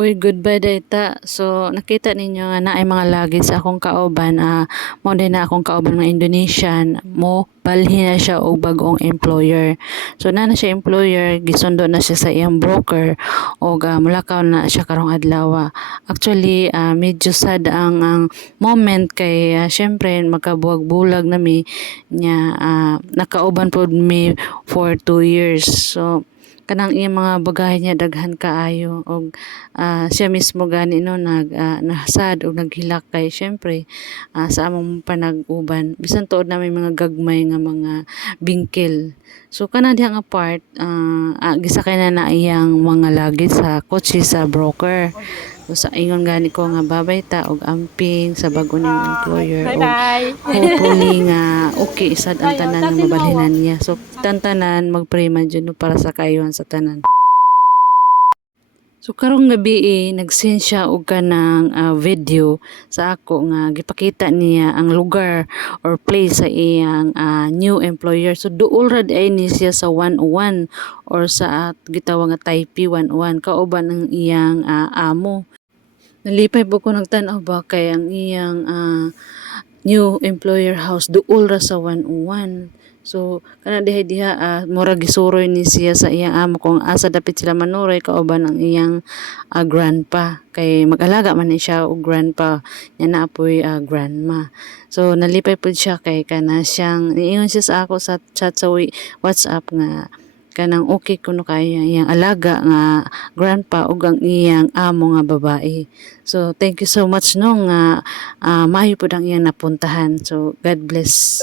Uy, goodbye dayta. So, nakita ninyo nga na ay mga sa akong kauban. ah mo din na akong kauban mga Indonesian. Mo, balhin na siya og bagong employer. So, na na siya employer, gisundo na siya sa iyang broker o uh, mulakaw na siya karong adlaw. Actually, ah, medyo sad ang, ang moment kay uh, syempre magkabuwag-bulag na mi nya ah, nakauban po mi for two years. So, kanang iyang mga bagahe niya daghan kaayo. Og ah, siya mismo gani no nag ah, nasad og naghilak kay syempre ah, sa among panag-uban. Bisan tuod na may mga gagmay nga mga bingkil. So kana diha nga part ah, ah, gisakay na na iyang mga lagi sa kotse sa broker. So sa ingon gani ko nga babay ta og amping sa bag-o ning employer. Og Bye-bye. hopefully nga okay isad ang tanan nga mabalhinan niya. So tantanan magpray man jud para sa kayuhan sa tanan So karong gabi eh, nag-send siya og kanang ah, video sa ako nga gipakita niya ang lugar or place sa iyang ah, new employer. So duol ra ay ni siya sa 101 or sa at gitawag nga Taipei 101 kauban ng iyang ah, amo. Nalipay po ko nagtanaw ba kay ang iyang ah, new employer house duol ra sa 101. So kana diha diha ah, mura gisuroy ni siya sa iyang amo kung asa dapit sila manuroy kauban ang iyang ah, grandpa kay mag-alaga man ni siya og grandpa nya na apoy ah, grandma. So nalipay pud siya kay kana siyang niingon siya sa ako sa chat sa WhatsApp nga kanang okay kuno kaya iyang alaga nga grandpa ug ang iyang amo nga babae. So thank you so much no nga ah, maayo pud ang iyang napuntahan. So God bless.